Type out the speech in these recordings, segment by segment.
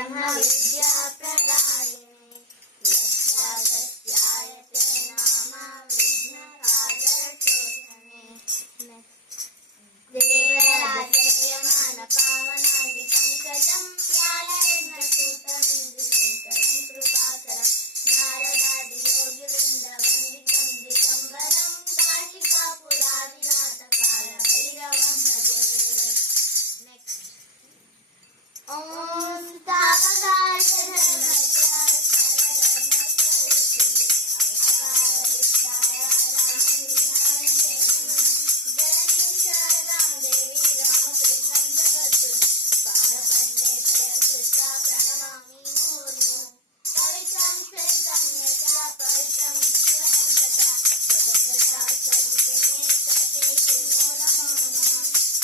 ब्रह्मविद्याप्रदायिने यस्यागस्त्यायते नाम विघ्नसागरशोधने देवराजयमानपावनादिपङ्कजं व्यालयज्ञसूतमिन्दुशेखरं कृपाकरं नारदादियोगिवृन्दवन्दितं दिगम्बरं काशिकापुरादिनाथकालभैरवं भजे. ॐ स्थापकाय धर्मस्य सर्वधर्मस्वरूपिणे अकालविष्टाय रामलिंगाय नमः. जननी शारदां देवी रामकृष्णं जगद्गुरुं पादपद्मे शयनसुता प्रणमामि मुहुर्मुहुः. पवित्रं चरितं यथा पवित्रं जीवनं तथा पवित्रतास्वरूपिणे सरस्वती नमो नमः.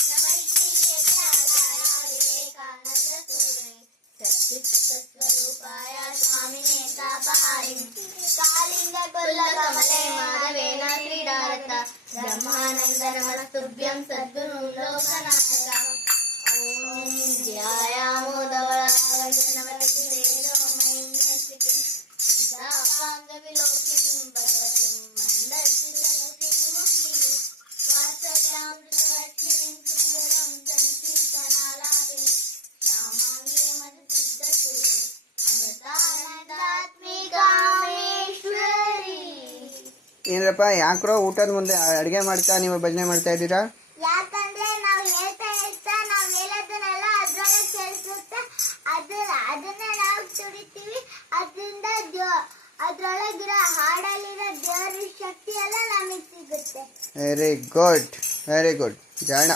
नमः श्रीविद्याधाराय विवेकानन्दसूरये सच्चित्स्वरूपाय स्वामिने तापहारिणे कालिन्दगुल्लकमले माधवेन क्रीडारत ब्रह्मानन्द नमस्तुभ्यं सद्गुरुं लोकनायक. ॐ ध्यायामो धवलालयनवरतिरेजोमयीं सिद्धापाङ्गविलोकिनीं भगवतीं मण्डलशक्तिमुखीं वात्सल्यामृतवर्षिणीं सुन्दरं चञ्चीतनालापिनीं श्यामाङ्गे मधुसिद्धसूरे अमृतानन्दात्मिकामेश्वरी. ಏನಪ್ಪ ಯಾಕ್ರೋ ಊಟದ ಮುಂದೆ ಅಡುಗೆ ಮಾಡ್ತಾ ನೀವು ಭಜನೆ ಮಾಡ್ತಾ ಇದ್ದೀರಾ? ಯಾಕಂದ್ರೆ ನಾವು ಹೇಳ್ತಾ ನಾವು ಹೇಳೋದನ್ನೆಲ್ಲ ಅದ್ರೊಳಗೆ ಕೇಳಿಸುತ್ತೆ, ಅದನ್ನ ನಾವು ತುಡಿತೀವಿ. ಅದರಿಂದ ಅದ್ರೊಳಗಿರೋ ಹಾಡಲ್ಲಿರೋ ದೇವರ ಶಕ್ತಿ ಎಲ್ಲ ನಮಗೆ ಸಿಗುತ್ತೆ. ವೆರಿ ಗುಡ್ ಜಾಣ.